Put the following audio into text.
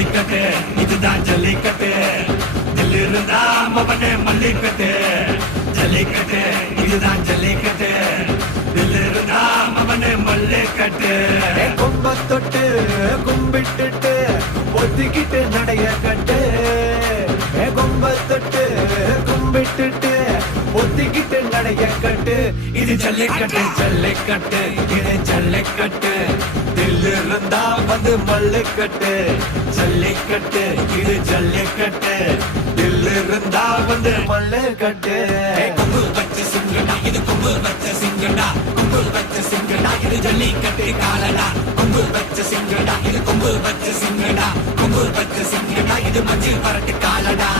ஜல்லிக்கட்டு இதுதான் ஜல்லிக்கட்டு தில்லு இருந்தா மவனே மல்லிக்கட்டு ஜல்லிக்கட்டு இதுதான் ஜல்லிக்கட்டு தில்லு இருந்தா மவனே மல்லிக்கட்டு கொம்ப தொட்டு கும்பிட்டுட்டு ஒத்திக்கிட்டு நடைய கட்டு கொம்ப தொட்டு கும்பிட்டுட்டு ஒத்திக்கிட்டு நடைய கட்டு இது ஜல்லிக்கட்டு ஜல்லிக்கட்டு இது ஜல்லிக்கட்டு தில்லு இருந்தா வந்து மல்லிக்கட்டு ஜல்லிக்கட்டு இது ஜல்லிக்கட்டு தில்லு இருந்தா வந்து மல்லு கட்டு கொம்பு வச்ச சிங்கடா இது கொம்பு வச்ச சிங்கடா கொம்பு வச்ச சிங்கடா இது ஜல்லிக்கட்டு காலடா கொம்பு வச்ச சிங்கடா இது கொம்பு வச்ச சிங்கடா கொம்பு வச்ச சிங்கடா இது மஞ்சள் பரட்டு காலடா